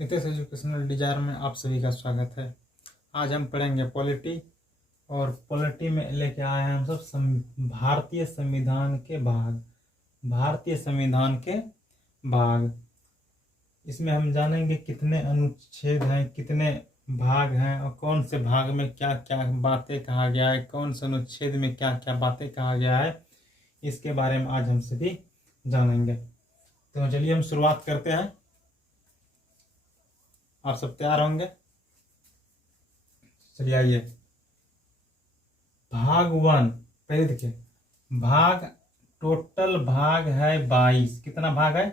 Nitesh educational Dzire में आप सभी का स्वागत है। आज हम पढ़ेंगे पॉलिटी और पॉलिटी में लेके आए हैं हम सब भारतीय संविधान के भाग। इसमें हम जानेंगे कितने अनुच्छेद हैं, कितने भाग हैं और कौन से भाग में क्या क्या बातें कहा गया है, कौन से अनुच्छेद में क्या क्या बातें कहा गया है, इसके बारे में आज हम सभी जानेंगे। तो चलिए हम शुरुआत करते हैं। आप सब तैयार होंगे? चलिए आइए। भाग 1 पहले देखिए। टोटल भाग है 22। कितना भाग है?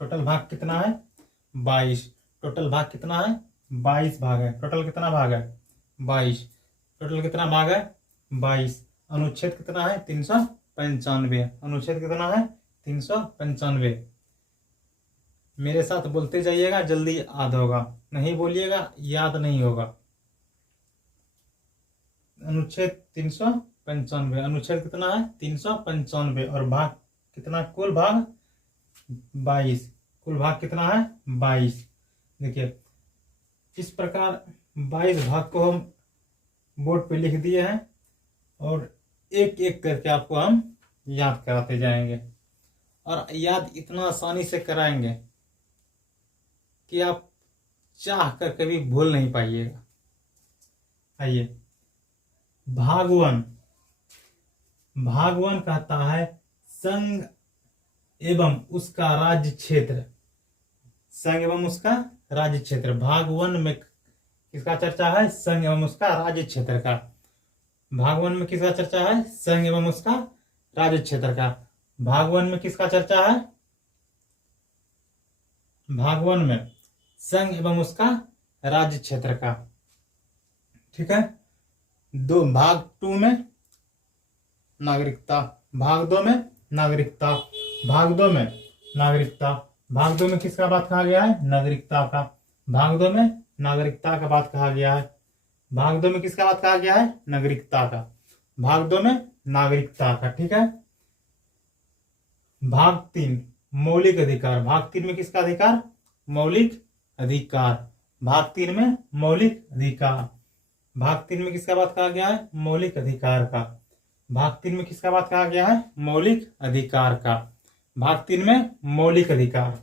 टोटल भाग कितना है? 22। टोटल भाग कितना है? 22 भाग है। टोटल कितना भाग है? 22। टोटल कितना भाग है? 22। अनुच्छेद कितना है? 395। अनुच्छेद कितना है? 395। मेरे साथ बोलते जाइएगा, जल्दी याद होगा। नहीं बोलिएगा, याद नहीं होगा। अनुच्छेद 395। अनुच्छेद कितना है? 395। और भाग कितना? कुल भाग 22। कुल भाग कितना है? 22। देखिए इस प्रकार 22 भाग को हम बोर्ड पे लिख दिए हैं और एक एक करके आपको हम याद कराते जाएंगे और याद इतना आसानी से कराएंगे कि आप चाह कर कभी भूल नहीं पाइएगा। आइए। भाग 1। भाग 1 कहता है संघ एवं उसका राज्य क्षेत्र। संघ एवं उसका राज्य क्षेत्र। भाग 1 में किसका चर्चा है? संघ एवं उसका राज्य क्षेत्र का। भाग 1 में किसका चर्चा है? संघ एवं उसका राज्य क्षेत्र का। भाग 1 में किसका चर्चा है? भाग 1 में संघ एवं उसका राज्य क्षेत्र का। ठीक है। भाग 2 में नागरिकता। भाग 2 में नागरिकता। भाग 2 में नागरिकता। भाग 2 में किसका बात कहा गया है? नागरिकता का। भाग 2 में नागरिकता का बात कहा गया है। भाग 2 में किसका बात कहा गया है? नागरिकता का। भाग 2 में नागरिकता का। ठीक है। भाग 3 मौलिक अधिकार। भाग 3 में किसका अधिकार? मौलिक अधिकार। भाग 3 में मौलिक अधिकार। भाग 3 में किसका बात कहा गया है? मौलिक अधिकार का। भाग 3 में किसका बात कहा गया है? मौलिक अधिकार का। भाग 3 में मौलिक अधिकार।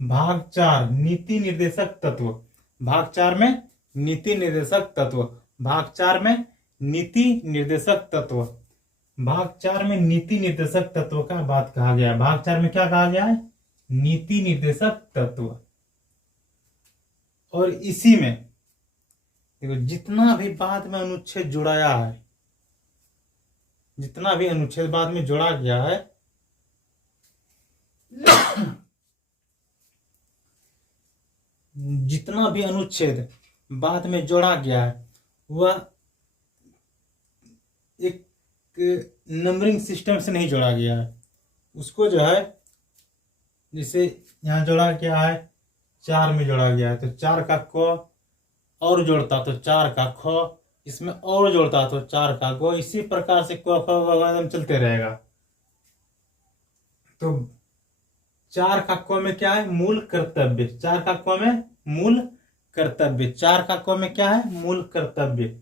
भाग 4 नीति निर्देशक तत्व। भाग 4 में नीति निर्देशक तत्व। भाग 4 में नीति निर्देशक तत्व। भाग 4 में नीति निर्देशक तत्व का बात कहा गया है। भाग 4 में क्या कहा गया है? नीति निर्देशक तत्व। और इसी में देखो जितना भी बाद में अनुच्छेद जुड़ाया है, जितना भी अनुच्छेद बाद में जोड़ा गया है जितना भी अनुच्छेद बाद में जोड़ा गया है वह एक नंबरिंग सिस्टम से नहीं जोड़ा गया है। उसको जो है जैसे यहाँ जोड़ा गया है 4 में जोड़ा गया है तो 4 का क और जोड़ता तो 4 का ख, इसमें और जोड़ता तो 4 का गो। इसी प्रकार से क ख एकदम चलते रहेगा। तो 4 का क में क्या है? मूल कर्तव्य। 4 का क में मूल कर्तव्य। 4 का क में क्या है? मूल कर्तव्य।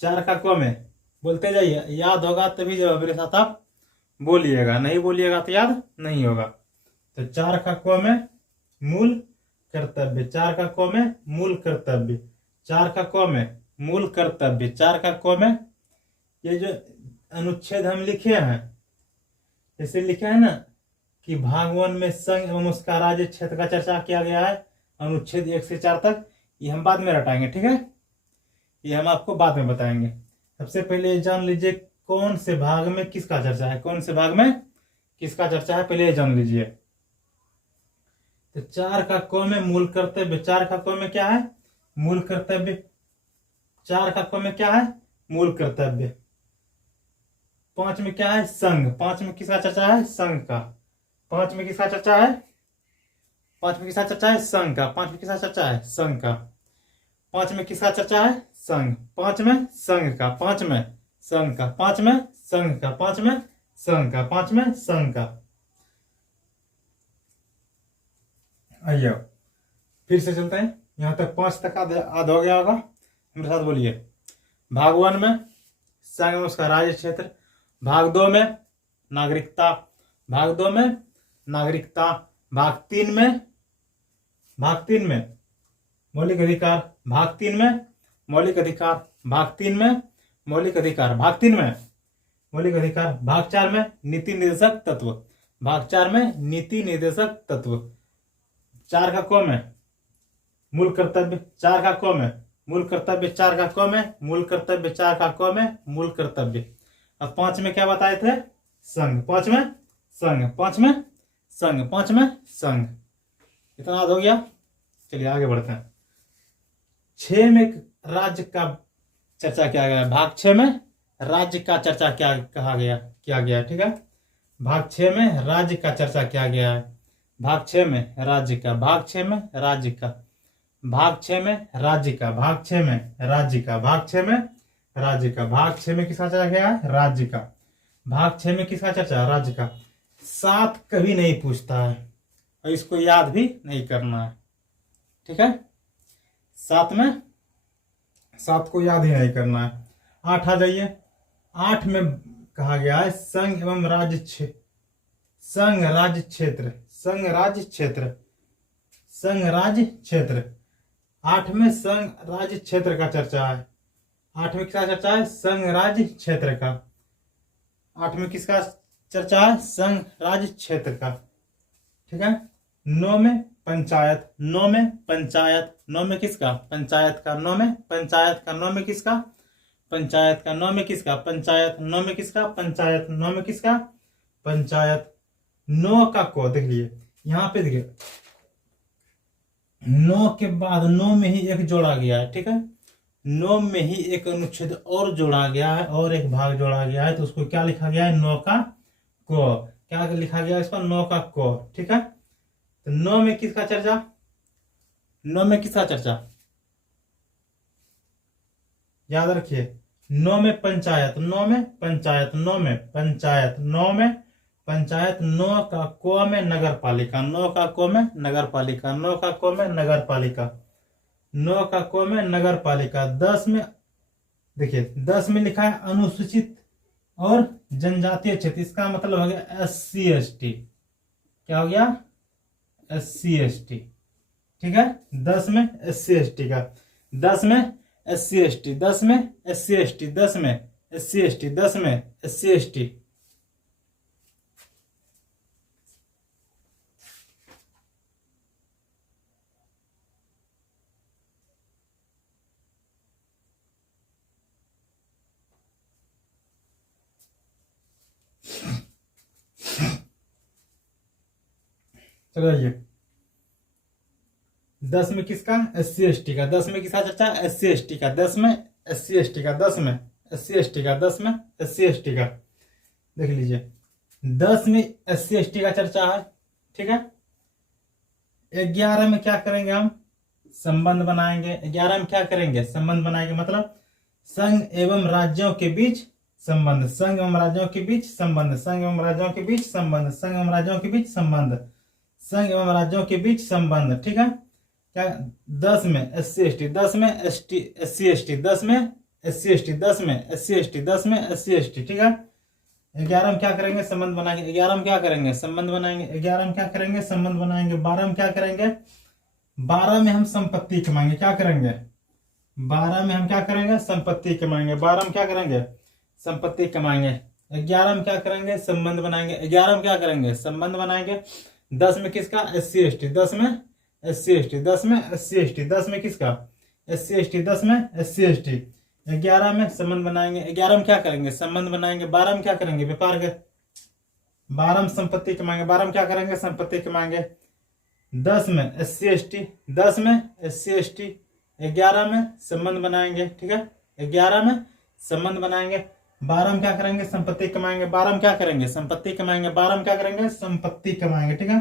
4 का क में बोलते जाइए, याद होगा तभी जब मेरे साथ आप बोलिएगा, नहीं बोलिएगा तो याद नहीं होगा। तो 4 का क में मूल कर्तव्य। 4 का क में मूल कर्तव्य। 4 का क में मूल कर्तव्य। 4 का क में ये जो अनुच्छेद हम लिखे हैं, जैसे लिखे है ना कि भाग 1 में संघ एवं उसका राज्य क्षेत्र का चर्चा किया गया है, अनुच्छेद 1 से 4 तक। ये हम बाद में रटाएंगे। ठीक है। ये हम आपको बाद में बताएंगे। सबसे पहले जान लीजिए कौन से भाग में किसका चर्चा है, कौन से भाग में किसका चर्चा है, पहले जान लीजिए। तो 4 का क में मूल कर्तव्य। 4 का क में क्या है? मूल कर्तव्य। 4 का क में क्या है? मूल कर्तव्य। 5 में क्या है? संघ। 5 में किसका चर्चा है? संघ का। 5 में किसका चर्चा है? 5 में किसका चर्चा है? संघ का। 5 में किसका चर्चा है? संघ का। 5 में किसका चर्चा है? संघ। 5 में संघ का। 5 में संघ का। 5 में संघ का। 5 में संघ का। 5 में संघ का। आइए फिर से चलते हैं, यहाँ तक 5 तक आध हो गया होगा। मेरे साथ बोलिए। भाग 1 में संघ एवं उसका राज्य क्षेत्र, भाग 2 में नागरिकता, भाग 2 में नागरिकता, भाग 3 में मौलिक अधिकार, भाग 3 में मौलिक अधिकार, भाग 3 में मौलिक अधिकार, भाग 3 में मौलिक अधिकार, भाग 4 में नीति निर्देशक तत्व, भाग 4 में नीति निर्देशक तत्व, 4 का क में मूल कर्तव्य, 4 का क में मूल कर्तव्य, 4 का क में मूल कर्तव्य, 4 का क में मूल कर्तव्य। अब 5 में क्या बताए थे? संघ, 5 में संघ, 5 में संघ, 5 में संघ। इतना याद हो गया। चलिए आगे बढ़ते हैं। 6 में राज्य का चर्चा किया गया, भाग 6 में राज्य का चर्चा किया गया, ठीक है। भाग 6 में राज्य का चर्चा किया गया है, भाग 6 में राज्य का, भाग 6 में राज्य का, भाग 6 में राज्य का, भाग 6 में राज्य का, भाग 6 में राज्य का, भाग 6 में किसका चर्चा किया है? राज्य का। भाग 6 में किसका चर्चा? राज्य का। 7 कभी नहीं पूछता है और इसको याद भी नहीं करना है, ठीक है। 7 में 7 को याद ही नहीं करना है। 8 आ जाइए। 8 में कहा गया है संघ एवं राज्य क्षेत्र, संघ राज्य क्षेत्र, संघ राज्य क्षेत्र, संघ राज्य क्षेत्र। 8 में संघ राज्य क्षेत्र का चर्चा है। 8 में किसका चर्चा है? संघ राज्य क्षेत्र का। 8 में किसका चर्चा है? संघ राज्य क्षेत्र का, ठीक है। 9 में पंचायत, 9 में पंचायत, 9 में किसका? पंचायत का, 9 में पंचायत का, 9 में किसका? पंचायत का, 9 में किसका? पंचायत, 9 में किसका? पंचायत, 9 में किसका? पंचायत। 9 का को देख लिए, यहाँ पे देखिए 9 के बाद 9 में ही एक जोड़ा गया है, ठीक है। 9 में ही एक अनुच्छेद और जोड़ा गया है और एक भाग जोड़ा गया है, तो उसको क्या लिखा गया है? 9 का को। क्या लिखा गया है इसको? 9 का को, ठीक है। तो 9 में किसका चर्चा? 9 में किसका चर्चा? याद रखिए। 9 में पंचायत, 9 में पंचायत, 9 में पंचायत, 9 में पंचायत, 9 का को में नगर पालिका, 9 का को में नगर पालिका, 9 का को में नगर पालिका, 9 का को में नगर पालिका। 10 में देखिए, 10 में लिखा है अनुसूचित और जनजातीय क्षेत्र, इसका मतलब हो गया SC/ST। क्या हो गया? SC/ST, ठीक है। 10 में SC/ST का, 10 में SC/ST, 10 में SC/ST, 10 में SC/ST, 10 में SC/ST। चलो ये 10 में किसका? SC/ST का। 10 में किसका चर्चा? SC/ST का। 10 में SC/ST का, 10 में SC/ST का, 10 में SC/ST का। देख लीजिए 10 में SC/ST का चर्चा है, ठीक है। 11 में क्या करेंगे हम? संबंध बनाएंगे। 11 में क्या करेंगे? संबंध बनाएंगे, मतलब संघ एवं राज्यों के बीच संबंध, संघ एवं राज्यों के बीच संबंध, संघ एवं राज्यों के बीच संबंध, संघ एवं राज्यों के बीच संबंध, संघ एवं राज्यों के बीच संबंध, ठीक है। क्या? 10 में SC/ST, 10 में SC/ST, 10 में SC/ST, 10 में SC/ST, 10 में SC/ST, ठीक है। 11 में क्या करेंगे? संबंध बनाएंगे। 11 में क्या करेंगे? संबंध बनाएंगे। 11 में क्या करेंगे? संबंध बनाएंगे। 12 में क्या करेंगे? 12 में हम संपत्ति कमाएंगे। क्या करेंगे? 12 में हम क्या करेंगे? संपत्ति कमाएंगे। 12 में क्या करेंगे? संपत्ति कमाएंगे। 11 में क्या करेंगे? संबंध बनाएंगे। 11 में क्या करेंगे? संबंध बनाएंगे। 10 में किसका? SC/ST, 10 में SC/ST, 10 में SC/ST, 10 में किसका? SC/ST, 10 में SC/ST। 11 में संबंध बनाएंगे। 11 में क्या करेंगे? संबंध बनाएंगे। 12 में क्या करेंगे? व्यापार के। 12 में संपत्ति कमाएंगे। 12 में क्या करेंगे? संपत्ति कमाएंगे। 10 में SC/ST, 10 में SC/ST, 11 में संबंध बनाएंगे, ठीक है। 11 में संबंध बनाएंगे। 12 में क्या करेंगे? संपत्ति कमाएंगे। 12 में क्या करेंगे? संपत्ति कमाएंगे। 12 में क्या करेंगे? संपत्ति कमाएंगे, ठीक है।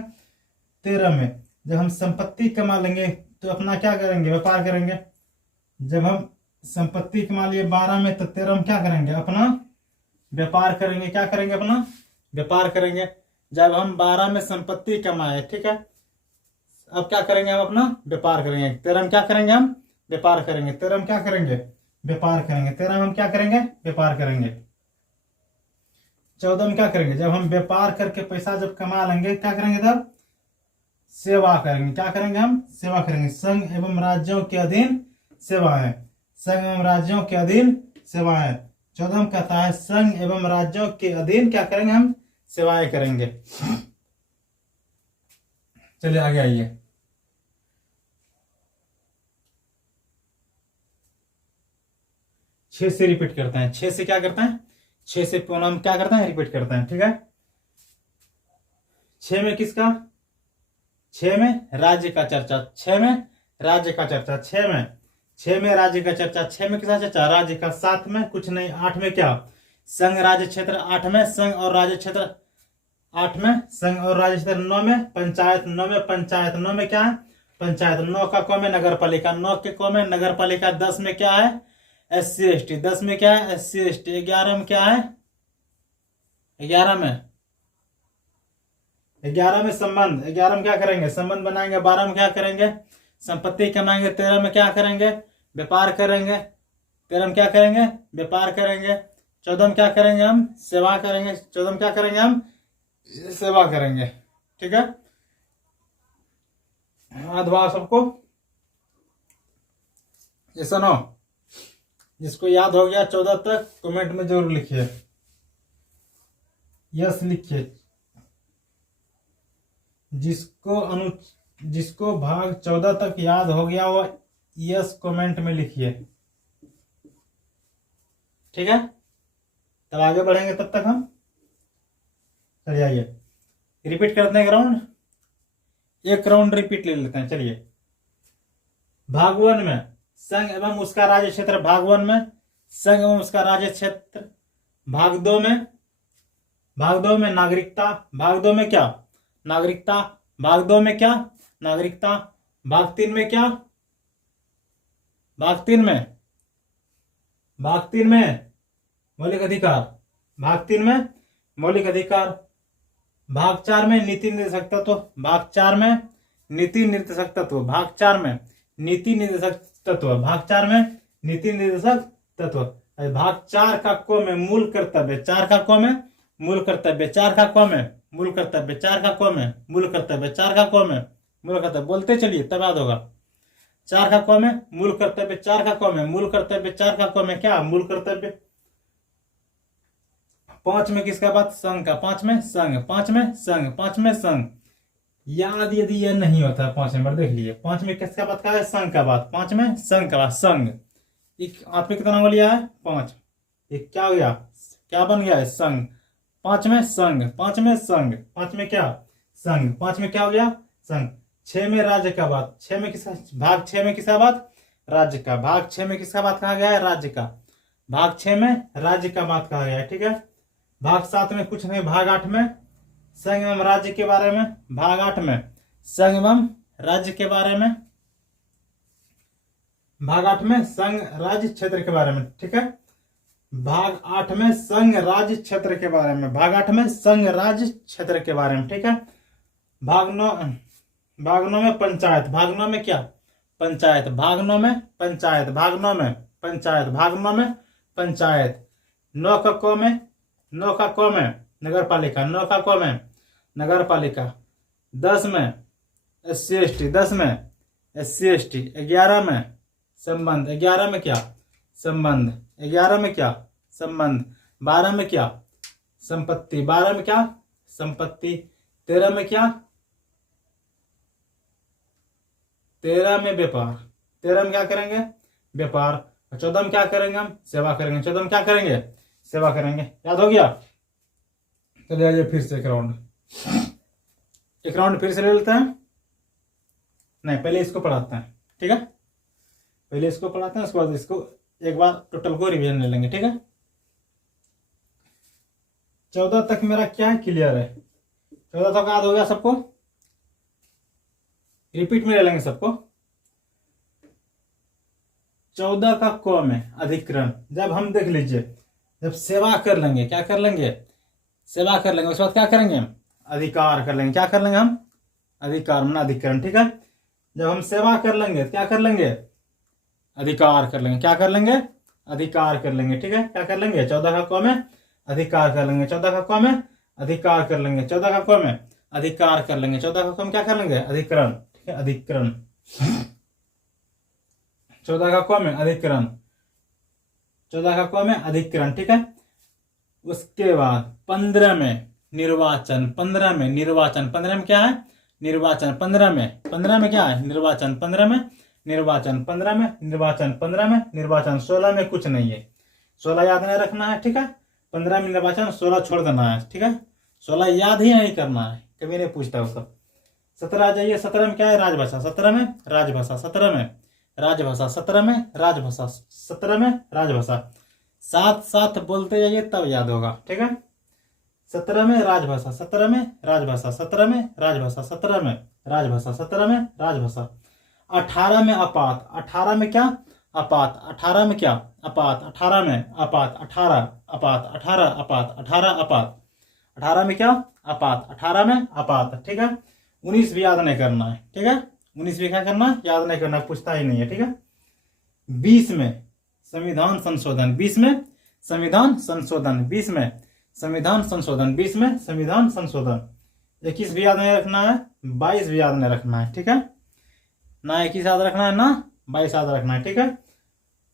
13 में जब हम संपत्ति कमा लेंगे तो अपना क्या करेंगे? व्यापार करेंगे। जब हम संपत्ति कमा लिए 12 में, तो 13 में क्या करेंगे? अपना व्यापार करेंगे। क्या करेंगे? अपना व्यापार करेंगे। जब हम 12 में संपत्ति कमाए, ठीक है, अब क्या करेंगे हम अपना व्यापार करेंगे। 13 में क्या करेंगे हम व्यापार करेंगे। 13 में क्या करेंगे व्यापार करेंगे। 13 में हम क्या करेंगे व्यापार करेंगे। 14 में क्या करेंगे, जब हम व्यापार करके पैसा जब कमा लेंगे क्या करेंगे, तब सेवा करेंगे। क्या करेंगे हम सेवा करेंगे। संघ एवं राज्यों के अधीन सेवाएं, संघ एवं राज्यों के अधीन सेवाएं। 14 में कहता है संघ एवं राज्यों के अधीन क्या करेंगे हम सेवाएं करेंगे। चलिए आगे आइए। छह से रिपीट करते हैं। 6 से क्या करते हैं, 6 से पुनः हम क्या करते हैं रिपीट करते हैं। ठीक है, 6 में किसका, 6 में राज्य का चर्चा, 6 में राज्य का चर्चा, 6 में राज्य का चर्चा, 6 में किसका चर्चा राज्य का। 7 में कुछ नहीं, 8 में क्या संघ राज्य क्षेत्र, 8 में संघ और राज्य क्षेत्र, 8 में संघ और राज्य क्षेत्र। 9 में पंचायत, 9 में पंचायत, 9 में क्या है पंचायत। 9 का कौम है नगर पालिका, 9 के कौम है नगर पालिका। 10 में क्या है SC ST, 10 में क्या है SC ST। 11 में क्या है 11 में संबंध, 11 में क्या करेंगे संबंध बनाएंगे। 12 में क्या करेंगे संपत्ति कमाएंगे। 13 में क्या करेंगे व्यापार करेंगे। 13 में क्या करेंगे व्यापार करेंगे। 14 में क्या करेंगे हम सेवा करेंगे। 14 में क्या करेंगे हम सेवा करेंगे। ठीक है, अधवा सबको ये सुनो, जिसको याद हो गया 14 तक कमेंट में जरूर लिखिए, यस लिखिए। जिसको भाग 14 तक याद हो गया वो यस कमेंट में लिखिए। ठीक है, तब आगे बढ़ेंगे तब तक हम। चलिए आइए रिपीट करते हैं एक राउंड, एक राउंड रिपीट ले लेते हैं। चलिए, भाग 1 में संघ एवं उसका राज्य क्षेत्र, भाग 1 में संघ एवं उसका राज्य क्षेत्र। भाग 2 में नागरिकता, भाग 2 में क्या नागरिकता, भाग 2 में क्या नागरिकता। भाग 3 में क्या भाग 3 में मौलिक अधिकार, भाग 3 में मौलिक अधिकार। भाग 4 में नीति निर्देशक तत्व, भाग 4 में नीति निर्देशक तत्व, भाग 4 में नीति निर्देशक तत्व, भाग 4 में नीति निर्देशक तत्व। भाग 4 का कौम है मूल कर्तव्य, 4 का कौम है मूल कर्तव्य, 4 का कौम है मूल कर्तव्य, 4 का कौम है मूल कर्तव्य, 4 का कौम है मूल कर्तव्य। बोलते चलिए तब याद होगा। 4 का कौम है मूल कर्तव्य, 4 का कौम है मूल कर्तव्य, 4 का कौम है क्या मूल कर्तव्य। 5 में किसका बात संघ का, 5 में संघ, 5 में संघ, 5 में संघ। याद यदि यह नहीं होता 5 नंबर देख लीजिए। 5 में किसका बात का है संघ का बात, 5 में संघ का बात। संघ आपने कितना हो लिया है 5, एक क्या हो गया क्या बन गया है संघ। 5 में संघ, 5 में संघ, 5 में क्या संघ, 5 में क्या हो गया संघ। 6 में राज्य का बात, 6 में किसका भाग 6 में किसका बात राज्य का, भाग 6 में किसका बात कहा गया है राज्य का, भाग 6 में राज्य का बात कहा गया है। ठीक है, भाग 7 में कुछ नहीं, भाग 8 में संघ एवं राज्य के बारे में, भाग 8 में संघ एवं राज्य के बारे में, भाग 8 में संघ राज्य क्षेत्र के बारे में। ठीक है, भाग 8 में संघ राज्य क्षेत्र के बारे में, भाग 8 में संघ राज्य क्षेत्र के बारे में। ठीक है, भाग 9 में पंचायत, भाग 9 में क्या पंचायत, भाग 9 में पंचायत, भाग 9 में पंचायत, भाग 9 में पंचायत। 9 का कौम है नगर पालिका, 9 का कौम है नगर पालिका। 10 में SC ST, 10 में SC ST। 11 में संबंध, 11 में क्या संबंध, 11 में क्या संबंध। 12 में क्या संपत्ति, 12 में क्या संपत्ति। 13 में क्या 13 में व्यापार, 13 में क्या करेंगे व्यापार। 14 में क्या करेंगे हम सेवा करेंगे, 14 में क्या करेंगे सेवा करेंगे। याद हो गया। चलिए आइए फिर से एक राउंड फिर से ले लेते हैं। नहीं, पहले इसको पढ़ाते हैं। ठीक है, पहले इसको पढ़ाते हैं, उसके बाद इसको एक बार टोटल को रिवीजन ले लेंगे। ठीक है, 14 तक मेरा क्या है क्लियर है। 14 तक याद हो गया सबको, रिपीट में ले लेंगे सबको। 14 का कौम है अधिकरण। जब हम देख लीजिए, जब सेवा कर लेंगे, क्या कर लेंगे सेवा कर लेंगे, उसके बाद क्या करेंगे हम अधिकार कर लेंगे। क्या कर लेंगे हम अधिकार माना अधिकरण, ठीक है। जब हम सेवा कर लेंगे क्या कर लेंगे, अधिकार कर लेंगे, क्या कर लेंगे, अधिकार कर लेंगे, ठीक है। क्या कर लेंगे, 14 का क में अधिकार कर लेंगे, 14 का क में अधिकार कर लेंगे, 14 का क में अधिकार कर लेंगे, 14 का क में क्या कर लेंगे, अधिकरण, ठीक है, अधिकरण, 14 का क में अधिकरण, 14 का क में अधिकरण, ठीक है। उसके बाद 15 में निर्वाचन, 15 में निर्वाचन, 15 में क्या है, निर्वाचन, 15 में क्या है, निर्वाचन, 15 में निर्वाचन, 15 में निर्वाचन, 15 में निर्वाचन, 16 में कुछ नहीं है, 16 याद नहीं रखना है, ठीक है। 15 में निर्वाचन, 16 छोड़ देना है, ठीक है। 16 याद ही नहीं करना है, कभी नहीं पूछता उसको। 17 जाइए, 17 में क्या है, राजभाषा, 17 में राजभाषा, 17 में राजभाषा, 17 में राजभाषा, 17 में राजभाषा, साथ साथ बोलते जाइए तब याद होगा, ठीक है। 17 में राजभाषा, 17 में राजभाषा, 17 में राजभाषा, 17 में राजभाषा, 17 में राजभाषा। 18 में अपात, 18 में क्या, अपात, 18 में क्या, अपात, 18 में अपात, 18 अपात, 18 अपात, 18 अपात, 18 में क्या, अपात, 18 में अपात, ठीक है। 19 भी याद नहीं करना है, ठीक है। 19 भी क्या करना, याद नहीं करना, पूछता ही नहीं है, ठीक है। 20 में संविधान संशोधन, 20 में संविधान संशोधन, 20 में संविधान संशोधन, 20 में संविधान संशोधन। 21 भी याद नहीं रखना है, 22 भी याद नहीं रखना है, ठीक है। ना 21 याद रखना है, ना 22 याद रखना है, ठीक है।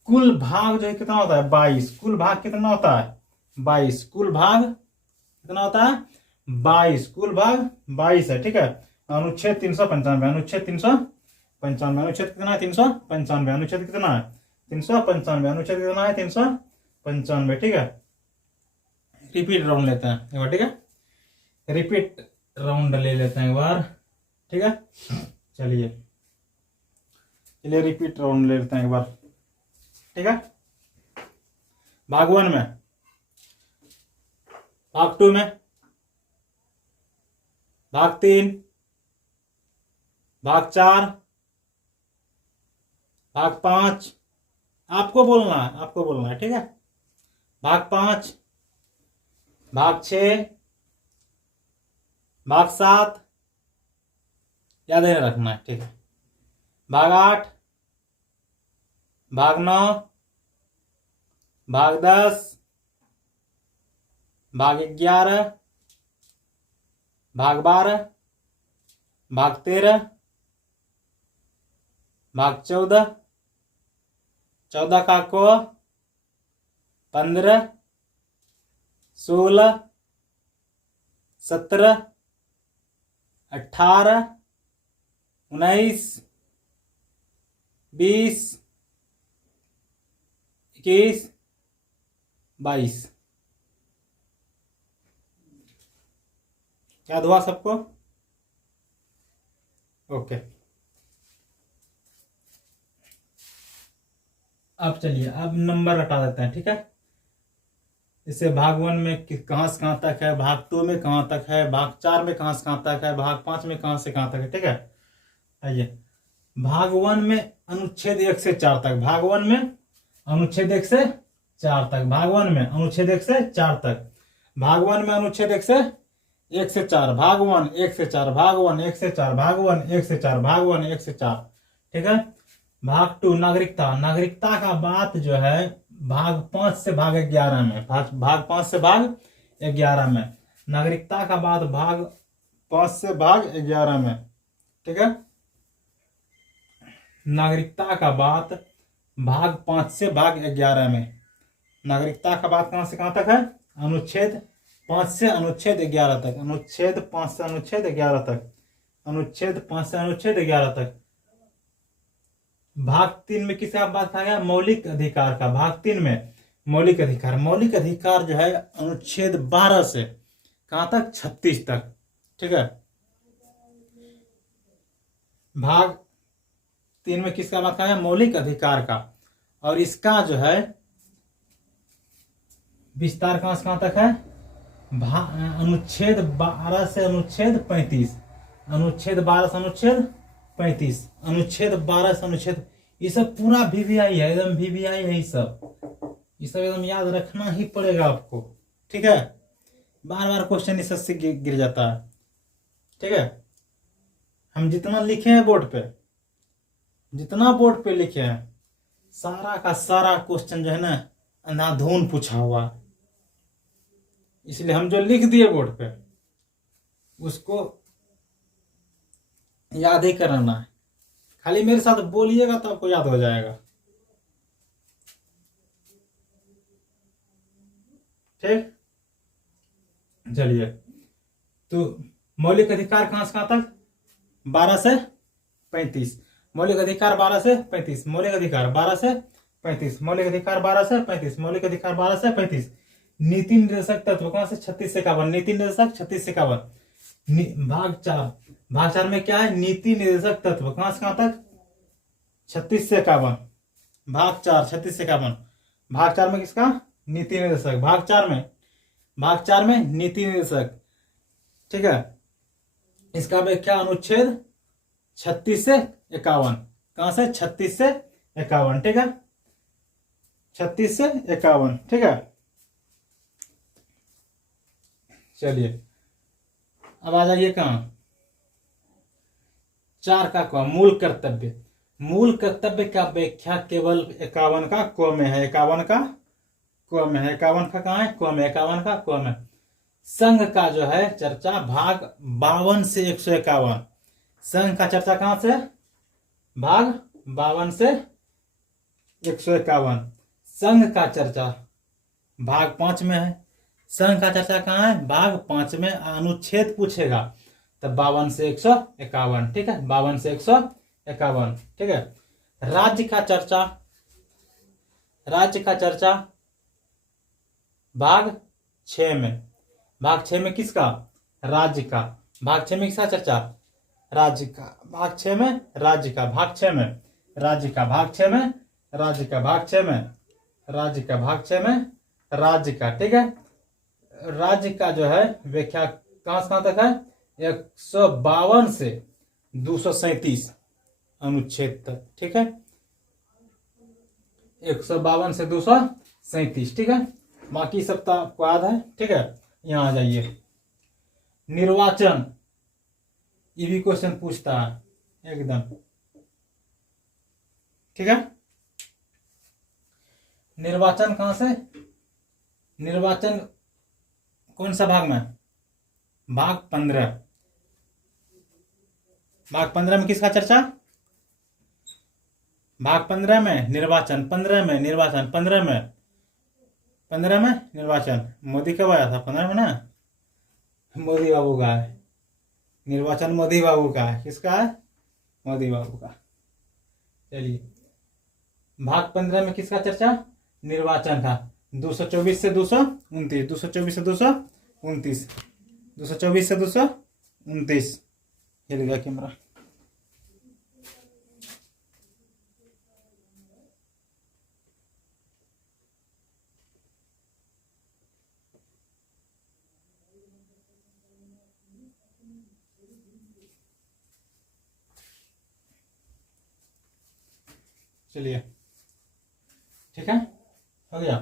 कुल भाग जो है कितना होता है, 22, कुल भाग कितना होता है, 22, कुल भाग कितना होता है, 22, कुल भाग 22 है, ठीक है। अनुच्छेद 395, अनुच्छेद 395, अनुच्छेद कितना है, 395, अनुच्छेद कितना है, 395, अनुच्छेद कितना है, 395, ठीक है। रिपीट राउंड लेते हैं एक बार, ठीक है, रिपीट राउंड ले लेते हैं एक बार, ठीक है। चलिए रिपीट राउंड ले लेते हैं एक बार, ठीक है। भाग 1 में, भाग 2 में, भाग 3, भाग 4, भाग 5, आपको बोलना है, आपको बोलना है, ठीक है। भाग 5, भाग 6, भाग 7 याद नहीं रखना है, ठीक है। भाग 8, भाग 9, भाग 10, भाग 11, भाग 12, भाग 13, भाग 14, 14 का को, 15, 16, 17, 18, 19, 20, 21, 22। याद हुआ सबको, ओके। अब चलिए, अब नंबर हटा देते हैं, ठीक है। इसे भाग 1 में कहां से कहां तक है, भाग 2 में कहां तक है, भाग 4 में कहां से कहां तक है, भाग 5 में कहां से कहां तक है, ठीक है। आइए, भाग 1 में अनुच्छेद 1 से 4 तक, भाग 1 में अनुच्छेद 1 से 4 तक, भाग 1 में अनुच्छेद 1 से 4 तक, भाग 1 में अनुच्छेद 1 से 4, भाग 1 1 से 4, भाग 1 1 से 4, भाग 1 1 से 4, भाग 1 1 से 4, ठीक है। भाग 2 नागरिकता, नागरिकता का बात जो है भाग 5 से भाग 11 में, भाग 5 से भाग 11 में, नागरिकता का बात भाग 5 से भाग 11 में, ठीक है। नागरिकता का बात भाग 5 से भाग 11 में, नागरिकता का बात कहां से कहां तक है, अनुच्छेद 5 से अनुच्छेद 11 तक, अनुच्छेद 5 से अनुच्छेद 11 तक, अनुच्छेद 5 से अनुच्छेद 11 तक। भाग 3 में किसका बात था गया, मौलिक अधिकार का, भाग 3 में मौलिक अधिकार, मौलिक अधिकार जो है अनुच्छेद 12 से कहां तक, 36 तक, ठीक है। भाग 3 में किसका बात था गया, मौलिक अधिकार का, और इसका जो है विस्तार कहां से कहां तक है, अनुच्छेद 12 से अनुच्छेद 35, अनुच्छेद 12 से अनुच्छेद 35, अनुच्छेद 12 से अनुच्छेद, ये सब पूरा VVI है, एकदम VVI है, ये सब एकदम याद रखना ही पड़ेगा आपको, ठीक है। बार बार क्वेश्चन इससे गिर जाता है, ठीक है। हम जितना लिखे हैं बोर्ड पे, जितना बोर्ड पे लिखे हैं, सारा का सारा क्वेश्चन जो है ना अंधाधुन पूछा हुआ, इसलिए हम जो लिख दिए बोर्ड पे उसको याद ही करना है। खाली मेरे साथ बोलिएगा तो आपको याद हो जाएगा। ठीक, चलिए। तो मौलिक अधिकार कहां से कहां तक? 12 से 35। मौलिक अधिकार 12 से 35, मौलिक अधिकार 12 से 35, मौलिक अधिकार 12 से 35, मौलिक अधिकार 12 से 35। नीति निर्देशक तत्व कहां से? 36 से 51। नीति निर्देशक 36 से 51। भाग 4 में क्या है? नीति निर्देशक तत्व कहां से कहां तक? 36 से 51। भाग 4 36 से 51। भाग 4 में किसका? नीति निर्देशक। भाग 4 में नीति निर्देशक। ठीक है, इसका व्याख्या अनुच्छेद 36 से 51। कहां से? 36 से 51। ठीक है, 36 से 51। ठीक है, चलिए अब आ जाइए कहां? 4 का क, मूल कर्तव्य। मूल कर्तव्य का व्याख्या केवल 51 का क में है। 51 का क में है। 51 का कहां है? क में। 51 का क में। संघ का जो है चर्चा भाग 52 से 151। संघ का चर्चा कहां से? भाग 52 से 151। संघ का चर्चा भाग 5 में है। संघ का चर्चा कहां है? भाग 5 में। अनुच्छेद पूछेगा तब 52 से 151। ठीक है, 52 से 151। ठीक है, राज्य का चर्चा भाग 6 में। भाग 6 में किसका? राज्य का। भाग 6 में किसका चर्चा? राज्य का। भाग 6 में राज्य का। भाग 6 में राज्य का। भाग 6 में राज्य का। भाग 6 में राज्य का। भाग 6 में राज्य का। ठीक है, राज्य का जो है व्याख्या कहां से कहां तक है? 152 से 237 अनुच्छेद तक। ठीक है, 152 से 237। ठीक है, बाकी सब तो आपको याद है। ठीक है, यहां आ जाइए। निर्वाचन, ये भी क्वेश्चन पूछता है एकदम। ठीक है, निर्वाचन कहां से? निर्वाचन कौन सा भाग में? भाग 15। भाग 15 में किसका चर्चा? भाग 15 में निर्वाचन। 15 में निर्वाचन। 15 में निर्वाचन। मोदी कब आया था? 15 में ना। मोदी बाबू का है निर्वाचन। मोदी बाबू का है। किसका है? मोदी बाबू का। चलिए, भाग 15 में किसका चर्चा? निर्वाचन का। 224 से 229। 224 से 229। 224 से 229। हिल गया कैमरा। चलिए, ठीक है, हो गया।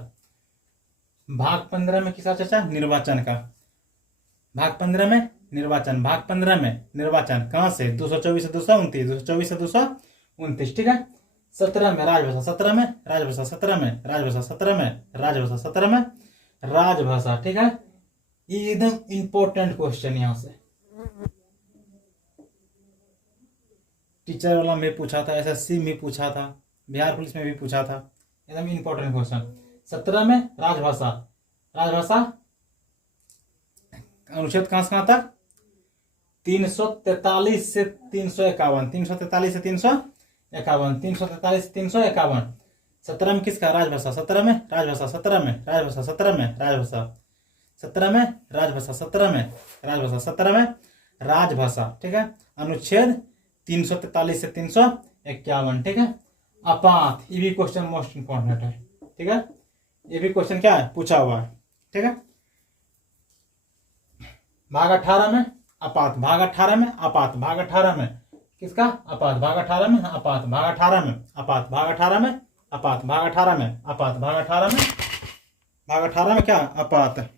भाग 15 में किसका चर्चा? निर्वाचन का। भाग 15 में निर्वाचन। भाग 15 में निर्वाचन कहां से? 224 से 229। 224 से 229। ठीक है, 17 में राजभाषा। 17 में राजभाषा। 17 में राजभाषा। 17 में राजभाषा। 17 में राजभाषा। ठीक है, ये एकदम इंपॉर्टेंट क्वेश्चन यहां से टीचर वाला में पूछा था, एसएससी में पूछा था, बिहार पुलिस में भी पूछा था। एकदम इंपॉर्टेंट क्वेश्चन। 17 में राजभाषा। राजभाषा अनुच्छेद कहां से कहां तक? 343 से 351। 343 से 351। 343 से 351। 17 में किसका? राजभाषा। 17 में राजभाषा। 17 में राजभाषा। 17 में राजभाषा। 17 में राजभाषा। 17 में राजभाषा। 17 में राजभाषा। ठीक है, अनुच्छेद 343 से 351। ठीक है, अपात, ये भी क्वेश्चन मोस्ट इंपॉर्टेंट है। ठीक है, ये भी क्वेश्चन क्या है? पूछा हुआ है। ठीक है, भाग 18 में अपात। भाग 18 में अपात। भाग 18 में किसका? अपात। भाग 18 में अपात। भाग 18 में अपात। भाग 18 में अपात। भाग 18 में अपात। भाग 18 में भाग 18 में क्या? अपात।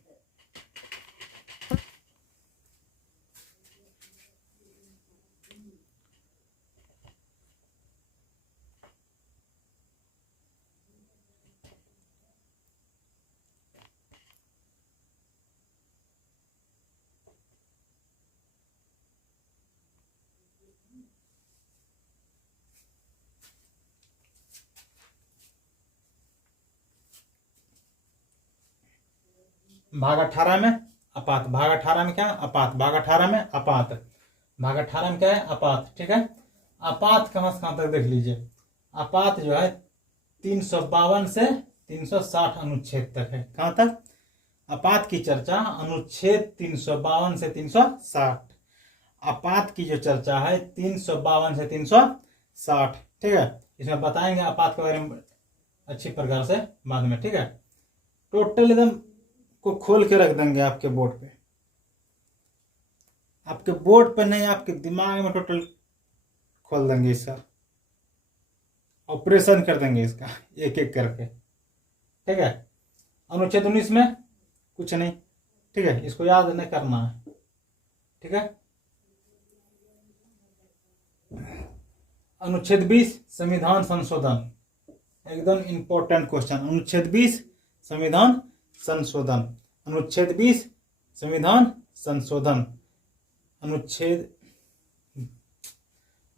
भाग 18 में अपात, भाग 18 में क्या है अपात, भाग 18 में अपात, भाग 18 में क्या है अपात। ठीक है, अपात कहां से कहां तक देख लीजिए। अपात जो है 352 से 360 अनुच्छेद तक है। कहां तक? अपात की चर्चा अनुच्छेद 352 से 360। अपात की जो चर्चा है 352 से 360। ठीक है, इसमें बताएंगे अपात के बारे में अच्छी प्रकार से बाद में। ठीक है, टोटल एकदम को खोल के रख देंगे आपके बोर्ड पे, आपके बोर्ड पे नहीं, आपके दिमाग में टोटल खोल देंगे, इसका ऑपरेशन कर देंगे इसका एक एक करके। ठीक है, अनुच्छेद 19 में कुछ नहीं। ठीक है, इसको याद नहीं करना है। ठीक है, अनुच्छेद 20 संविधान संशोधन, एकदम इंपॉर्टेंट क्वेश्चन। अनुच्छेद 20 संविधान संशोधन, अनुच्छेद 20 संविधान संशोधन, अनुच्छेद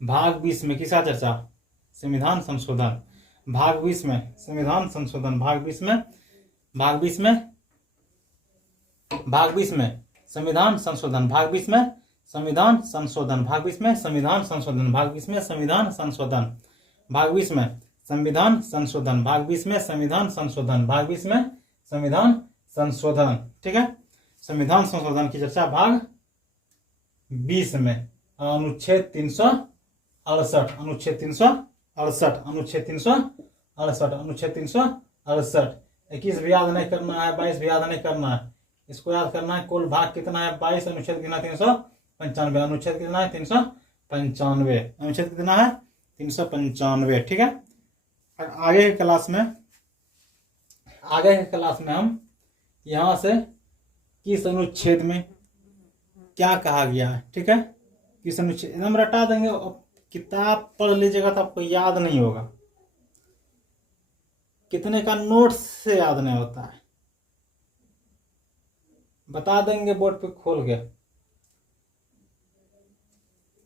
भाग 20 में किसका चर्चा? संविधान संशोधन। भाग 20 में संविधान संशोधन, भाग 20 में, भाग 20 में, भाग 20 में संविधान संशोधन, भाग 20 में संविधान संशोधन, भाग 20 में संविधान संशोधन, भाग 20 में संविधान संशोधन, भाग 20 में संविधान संशोधन, भाग 20 में संविधान संशोधन, भाग 20 में संविधान संशोधन। ठीक है, संविधान संशोधन की चर्चा भाग 20 में, अनुच्छेद 368, अनुच्छेद 368, अनुच्छेद 368, अनुच्छेद 368। 21 भी याद नहीं करना है, 22 भी याद नहीं करना है, इसको याद करना है। कुल भाग कितना है? 22। अनुच्छेद कितना? 395। अनुच्छेद कितना है? 395। अनुच्छेद कितना है? 395। ठीक है, आगे के क्लास में, आगे के क्लास में हम यहां से किस अनुच्छेद में क्या कहा गया है, ठीक है, किस अनुच्छेद एकदम रटा देंगे। किताब पढ़ लीजिएगा तो आपको याद नहीं होगा, कितने का नोट्स से याद नहीं होता है, बता देंगे बोर्ड पे खोल के।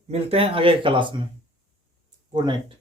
मिलते हैं आगे की क्लास में। Good night.